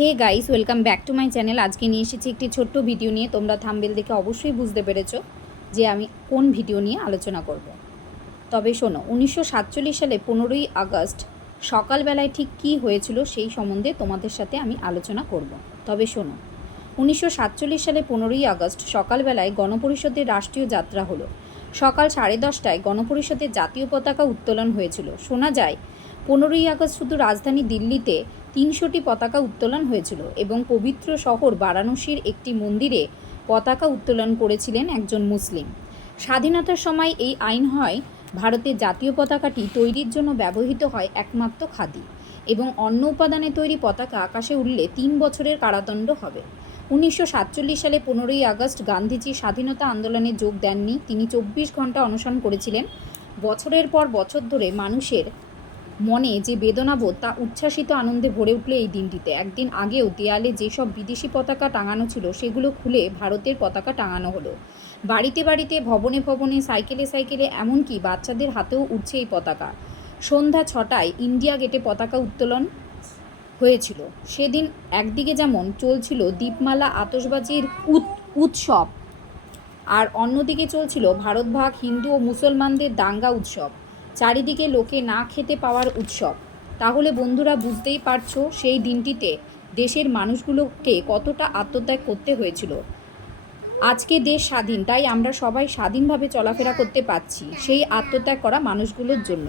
Hey guys, welcome back to my channel. আজকে নিয়ে এসেছি একটি ছোট্ট ভিডিও নিয়ে। তোমরা থাম্বনেল দেখে অবশ্যই বুঝতে পেরেছো যে আমি কোন ভিডিও নিয়ে আলোচনা করব। তবে শোনো, 1947 সালে 15ই আগস্ট সকালবেলায় ঠিক কী হয়েছিল সেই সম্বন্ধে তোমাদের সাথে আমি আলোচনা করব। তবে শোনো, 1947 সালে 15ই আগস্ট সকালবেলায় গণপরিষদের রাষ্ট্রীয় যাত্রা হলো। সকাল 10:30টায় গণপরিষদের জাতীয় পতাকা উত্তোলন হয়েছিল। শোনা যায় 15ই আগস্ট শুধু রাজধানী দিল্লিতে 300টি পতাকা উত্তোলন হয়েছিল এবং পবিত্র শহর বারাণসীর একটি মন্দিরে পতাকা উত্তোলন করেছিলেন একজন মুসলিম। স্বাধীনতার সময় এই আইন হয়, ভারতের জাতীয় পতাকাটি তৈরির জন্য ব্যবহৃত হয় একমাত্র খাদি, এবং অন্য উপাদানে তৈরি পতাকা আকাশে উড়লে 3 বছরের কারাদণ্ড হবে। 1947 সালে 15ই আগস্ট গান্ধীজি স্বাধীনতা আন্দোলনে যোগ দেননি। তিনি 24 ঘন্টা অনশন করেছিলেন। বছরের পর বছর ধরে মানুষের মনে যে বেদনাবোধ তা উচ্ছ্বাসিত আনন্দে ভরে উঠল এই দিনটিতে। একদিন আগেও দেয়ালে যেসব বিদেশি পতাকা টাঙানো ছিল সেগুলো খুলে ভারতের পতাকা টাঙানো হলো। বাড়িতে বাড়িতে, ভবনে ভবনে, সাইকেলে সাইকেলে, এমনকি বাচ্চাদের হাতেও উঠছে এই পতাকা। সন্ধ্যা 6টায় ইন্ডিয়া গেটে পতাকা উত্তোলন হয়েছিল। সেদিন একদিকে যেমন চলছিল দীপমালা আতশবাজির উৎসব, আর অন্যদিকে চলছিল ভারত ভাগ, হিন্দু ও মুসলমানদের দাঙ্গা উৎসব, চারিদিকে লোকে না খেতে পাওয়ার উৎসব। তাহলে বন্ধুরা, বুঝতেই পারছো সেই দিনটিতে দেশের মানুষগুলোকে কতটা আত্মত্যাগ করতে হয়েছিল। আজকে দেশ স্বাধীন, তাই আমরা সবাই স্বাধীনভাবে চলাফেরা করতে পারছি সেই আত্মত্যাগ করা মানুষগুলোর জন্য।